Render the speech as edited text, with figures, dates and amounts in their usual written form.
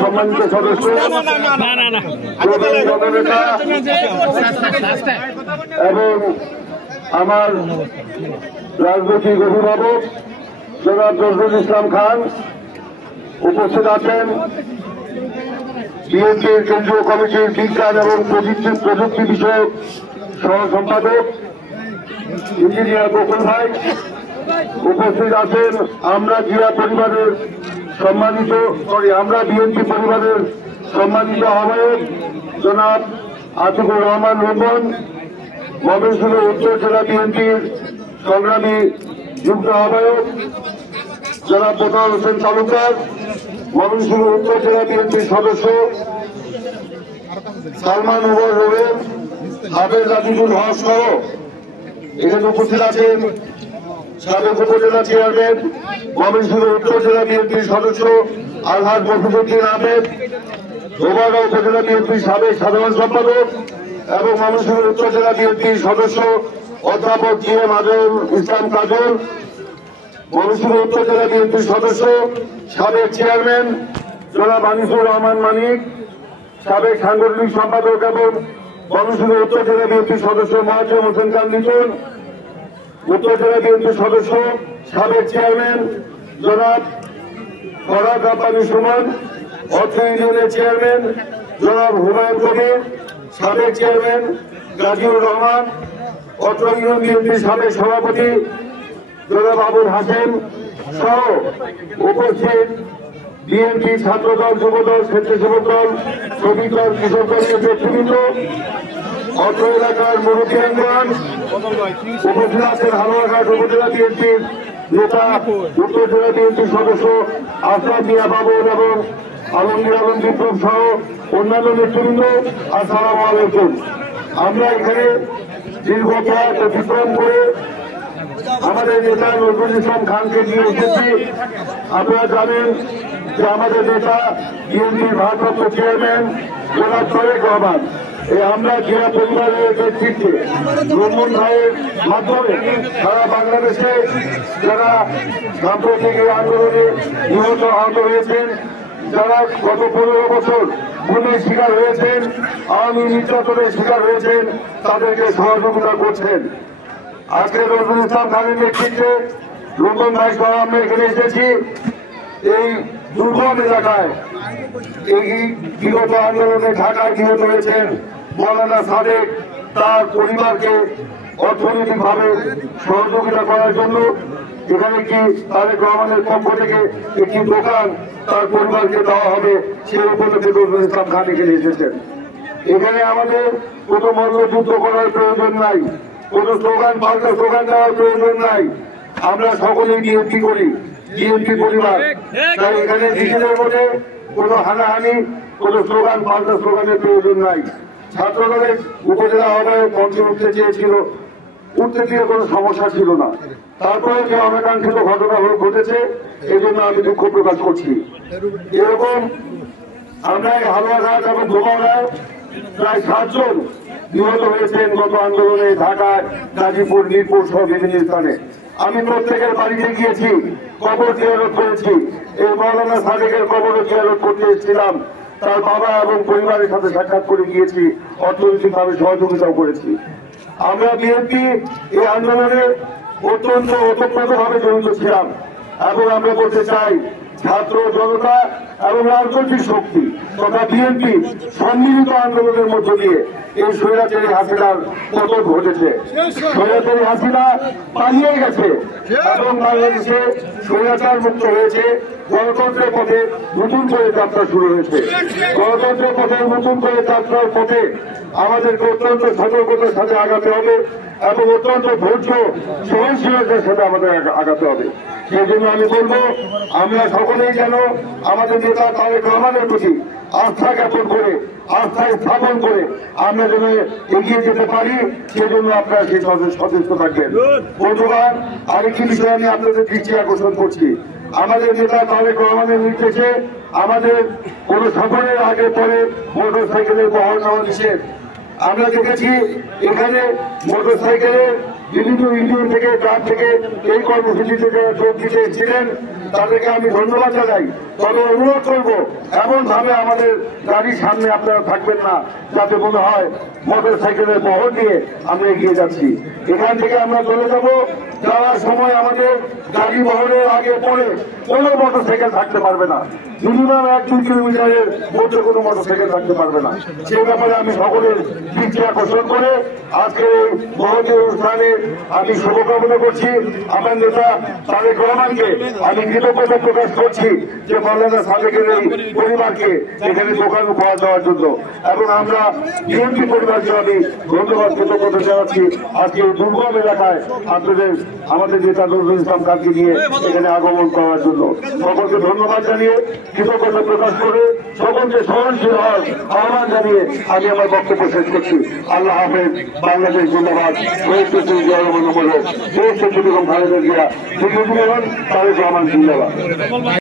সম্মানিত সদস্য এবং আমার রাজনৈতিক অভিভাবক জনাব নজরুল ইসলাম খান উপস্থিত আছেন, বিএনপির কেন্দ্রীয় কমিটির বিজ্ঞান এবং প্রযুক্তি বিষয়ক সহ সম্পাদক ইঞ্জিনিয়ার বকুল ভাই উপস্থিত আছেন, আমরা বিএনপি পরিবারের সম্মানিত আহ্বায়ক জনাব আতিকুর রহমান রুমন, ময়মনসিংহ উত্তর জেলা বিএনপির সংগ্রামী যুগ্ম আহ্বায়ক জনাব মোতাহার হোসেন তালুকদার, ময়মনসিংহ উত্তর জেলা বিএনপির সদস্য সালমান ওমর রুবেল, হাফেজ আতিকুল হক সহ এখানে উপস্থিত আছেন সাবেক উপজেলা চেয়ারম্যান ময়মনসিংহ উত্তর জেলা বিএনপির সদস্য আলহাজ মফিজুদ্দিন আহমেদ, ধোবাড়া উপজেলা বিএনপির সাবেক সাধারণ সম্পাদক এবং ময়মনসিংহ উত্তর জেলা বিএনপির সদস্য অধ্যাপক জি এম আজহারুল ইসলাম কাজল, ময়মনসিংহ উত্তর জেলা বিএনপির সদস্য সাবেক চেয়ারম্যান জনাব আনিসুর রহমান মানিক, সাবেক সাংগঠনিক সম্পাদক এবং ময়মনসিংহ উত্তর জেলা বিএনপির সদস্য মোয়াজ্জেম হোসেন খান লিটন, উত্তর জেলা বিএনপির সদস্য সাবেক চেয়ারম্যান জনাব ফরহাদ রাব্বানী সুমন, অর্থ ইউনিয়নের চেয়ারম্যান জনাব হুমায়ুন কবির, সাবেক চেয়ারম্যান গাজীউর রহমান, অর্থ ইউনিয়ন বিএনপির সাবেক সভাপতি জনাব আবুল হাসেম সহ উপস্থিত বিএনপি ছাত্রদল, যুবদল, স্বেচ্ছাসেবক দল, শ্রমিক দল, কৃষক দলের নেতৃবৃন্দ, অর্থ এলাকার মুরব্বীগণ উপস্থিত আছেন, হালুয়াঘাট উপজেলা বিএনপির নেতা, উত্তর জেলা বিএনপির সদস্য আফরাদ মিয়া বাবুল এবং আলমগীর আলম বিপ্লব সহ অন্যান্য নেতৃবৃন্দ, আসসালামু আলাইকুম। আমরা এখানে দীর্ঘ পথ অতিক্রম করে আমাদের নেতা নজরুল ইসলাম খানকে নিয়ে এসেছি। আপনারা জানেন যে আমাদের নেতা বিএনপির ভারপ্রাপ্ত চেয়ারম্যান জনাব তারেক রহমান আমরা জেলা পরিবারের নেতৃত্বে রুমন ভাইয়ের মাধ্যমে সারা বাংলাদেশে যারা সাম্প্রতিক আন্দোলনে নিহত আহত হয়েছেন, যারা গত 15 বছর খুনের শিকার হয়েছেন, আওয়ামী নির্যাতনের শিকার হয়েছেন, তাদেরকে সহযোগিতা করছেন। আজকে নজরুল ইসলাম খানের নেতৃত্বে রুমন ভাই সহ আমরা এখানে এসেছি। এই দুর্গম এলাকায় এই বিগত আন্দোলনে ঢাকায় নিহত হয়েছেন মৌলানা সাদেক, তার পরিবারকে অর্থনৈতিকভাবে সহযোগিতা করার জন্য এখানে কি তারেক রহমানের পক্ষ থেকে একটি দোকান তার পরিবারকে দেওয়া হবে, সেই উপলক্ষে নজরুল ইসলাম খান এখানে এসেছেন। এখানে আমাদের কোনো মল্লযুদ্ধ করার প্রয়োজন নাই, কোনো পাল্টা স্লোগান দেওয়ার প্রয়োজন নাই। আমরা সকলেই বিএনপি করি, বিএনপি পরিবার, তাই এখানে নিজেদের মধ্যে কোনো হানাহানি, কোনো পাল্টা স্লোগানের প্রয়োজন নাই। ছাত্রদলের উপজেলা আহ্বায়ক মঞ্চে উঠতে চেয়েছিল, উঠতে দিয়ে কোনো সমস্যা ছিল না। তারপরে যে অনাকাঙ্ক্ষিত ঘটনা ঘটেছে, এই জন্য আমি দুঃখ প্রকাশ করছি। এরকম আমরা হালুয়াঘাট এবং ধোবাড়ায় প্রায় 7 জন নিহত হয়েছেন গত আন্দোলনে, ঢাকায়, গাজীপুর, মিরপুর সহ বিভিন্ন স্থানে। আমি প্রত্যেকের বাড়িতে গিয়েছি, কবর জিয়ারত করেছি। এই মৌলানা সাদেকের কবরও জিয়ারত করতে এসেছিলাম, তার বাবা এবং পরিবারের সাথে সাক্ষাৎ করে গিয়েছি, অর্থনৈতিকভাবে সহযোগিতাও করেছি। আমরা বিএনপি এই আন্দোলনে অত্যন্ত ওতপ্রোতভাবে জড়িত ছিলাম এবং আমরা বলতে চাই ছাত্র জনতা এবং রাজনৈতিক শক্তি তথা বিএনপি সম্মিলিত আন্দোলনের মধ্য দিয়ে এই স্বৈরাচারী হাসিনার পতন ঘটেছে। স্বৈরাচারী হাসিনা পালিয়ে গেছে এবং বাংলাদেশে স্বৈরাচার মুক্ত হয়েছে। গণতন্ত্রের পথে নতুন করে যাত্রা শুরু হয়েছে। গণতন্ত্রের পথে নতুন করে যাত্রার পথে আমাদেরকে অত্যন্ত সতর্কতার সাথে আগাতে হবে এবং অত্যন্ত ধৈর্য সহনশীলতার সাথে আমাদের আগাতে হবে। সেই জন্য আমি বলবো, আমরা সকলেই যেন আমাদের নেতা তারেক রহমানের প্রতি আস্থা জ্ঞাপন করে, আস্থা স্থাপন করে আমরা যেন এগিয়ে যেতে পারি, সেজন্য আপনারা সেই সচেষ্ট থাকবেন। বন্ধুগণ, আরেকটি বিষয় আমি আপনাদের দৃষ্টি আকর্ষণ করছি। আমাদের নেতা তারেক রহমানের নির্দেশে আমাদের কোন সফরের আগে পরে মোটর সাইকেলের বহর নেওয়া নিষেধ। আমরা দেখেছি এখানে মোটরসাইকেলে বিভিন্ন ইউনিয়ন থেকে গ্রাম থেকে এই কর্মসূচিতে যারা যোগ দিতে এসেছিলেন তাদেরকে আমি ধন্যবাদ জানাই। তবে অনুরোধ করবো এমন ভাবে আমাদের গাড়ির সামনে আপনারা থাকবেন না যাতে মনে হয় মোটর সাইকেলের বহর নিয়ে আমরা এগিয়ে যাচ্ছি। এখান থেকে আমরা চলে যাব, যাওয়ার সময় আমাদের গাড়ি বহরের আগে পরে কোনো মোটর সাইকেল থাকতে পারবে না, মিনিমাম 1-2 কিলোমিটারের মধ্যে কোনো মোটর সাইকেল থাকতে পারবে না। সেই ব্যাপারে আমি সকলের দৃষ্টি আকর্ষণ করে আজকের এই মহতীয় অনুষ্ঠানে আমি শুভকামনা করছি। আমার নেতা তারেক রহমানকে আমি কৃতজ্ঞতা প্রকাশ করছি যে মৌলানা সাদেকের এই পরিবারকে এখানে দোকান উপহার দেওয়ার জন্য, এবং আমরা বিএনপি পরিবারকে আমি ধন্যবাদ কৃতজ্ঞতা জানাচ্ছি আজকে এই দুর্গম এলাকায় আপনাদের আমাদের নেতা নজরুল ইসলাম খানকে নিয়ে এখানে আগমন করার জন্য। সকলকে ধন্যবাদ জানিয়ে কৃতজ্ঞতা প্রকাশ করে সকলকে সহনশীল হওয়ার আহ্বান জানিয়ে আমি আমার বক্তব্য শেষ করছি। আল্লাহ হাফেজ। বাংলাদেশ জিন্দাবাদ। খালেদা জিয়া, তারেক রহমান জিন্দাবাদ।